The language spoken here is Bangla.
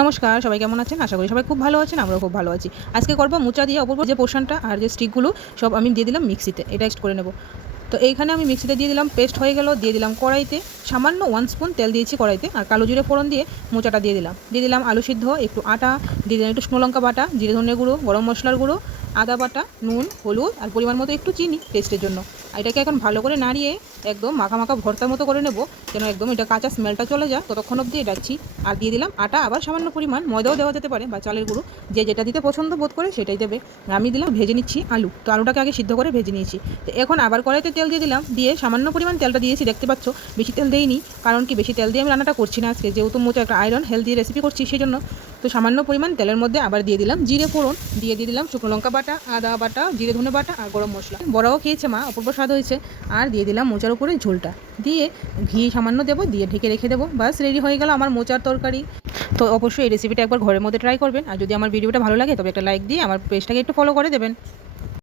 নমস্কার, সবাই কেমন আছেন? আশা করি সবাই খুব ভালো আছেন, আমরাও খুব ভালো আছি। আজকে করব মোচা দিয়ে অপর যে পোর্শনটা আর যে স্টিকগুলো, সব আমি দিয়ে দিলাম মিক্সিতে, এটা করে নেব। তো এইখানে আমি মিক্সিতে দিয়ে দিলাম, পেস্ট হয়ে গেল, দিয়ে দিলাম কড়াইতে সামান্য ওয়ান স্পুন তেল দিয়েছি কড়াইতে, আর কালো জিরে ফোড়ন দিয়ে মোচাটা দিয়ে দিলাম। দিয়ে দিলাম আলু সিদ্ধ, একটু আটা, দিয়ে দিলাম একটু শুকনো লঙ্কা বাটা, জিরে ধনে গুঁড়ো, গরম মশলার গুঁড়ো আদা বাটা, নুন, হলুদ আর পরিমাণ মতো একটু চিনি টেস্টের জন্য। আর এটাকে এখন ভালো করে নাড়িয়ে একদম মাখা মাখা ভর্তার মতো করে নেব, যেন একদম এটা কাঁচা স্মেলটা চলে যায়। ততক্ষণ অবধি ডাকছি আর দিয়ে দিলাম আটা, আবার সামান্য পরিমাণ ময়দাও দেওয়া যেতে পারে, বা চালের গুঁড়ো। যে যেটা দিতে পছন্দ বোধ করে সেটাই দেবে। আমি দিলাম ভেজে নিচ্ছি আলু। তো আলুটাকে আগে সিদ্ধ করে ভেজে নিয়েছি। তো এখন আবার কড়াইতে তেল দিয়ে দিলাম। দিয়ে সামান্য পরিমাণ তেলটা দিয়েছি, দেখতে পাচ্ছ? বেশি তেল দেইনি। কারণ কি বেশি তেল দিয়ে আমি রান্নাটা করছি না আজকে। যেহেতু মোচা একটা আয়রন হেলদি রেসিপি করছি সেই জন্য তো সামান্য পরিমাণ তেলের মধ্যে আবার দিয়ে দিলাম জিরে ফোড়ন, দিয়ে দিয়ে দিলাম শুকনো লঙ্কা বাটা, আদা বাটা, জিরে ধনে বাটা আর গরম মশলা। বড়াও খেয়েছে মা, অপূর্ব স্বাদ হয়েছে। আর দিয়ে দিলাম মোচার উপরে ঝোলটা। দিয়ে ঘি সামান্য দেবো, দিয়ে ঢেকে রেখে দেবো। বাস রেডি হয়ে গেল আমার মোচার তরকারি। তো অবশ্যই এই রেসিপিটা একবার ঘরের মধ্যে ট্রাই করবেন। আর যদি আমার ভিডিওটা ভালো লাগে, তবে একটা লাইক দিয়ে আমার পেজটাকে একটু ফলো করে দেবেন।